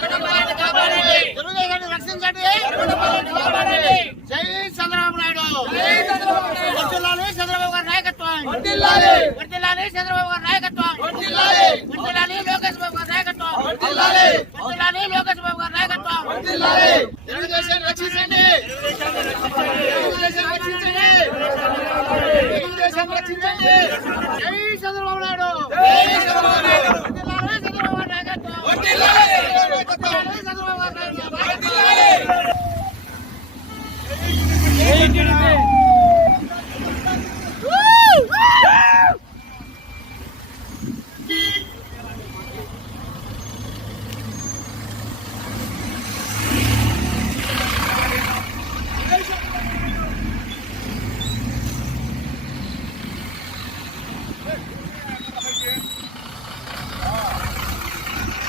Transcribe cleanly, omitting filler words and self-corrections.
తెలుగుదేశాన్ని రక్షించండి. జై చంద్రబాబు నాయుడు. వర్ధిల్లాలి చంద్రబాబు గారి నాయకత్వం. వర్ధిల్లాలి చంద్రబాబు గారి నాయకత్వం. వర్ధిల్లాలి లోకేష్ బాబు గారి నాయకత్వం. వర్ధిల్లాలి లోకేష్ బాబు గారి నాయకత్వం. తెలుగుదేశాన్ని రక్షించండి. తెలుగుదేశాన్ని రక్షించండి. తెలుగుదేశాన్ని రక్షించండి. జై చంద్రబాబు నాయుడు.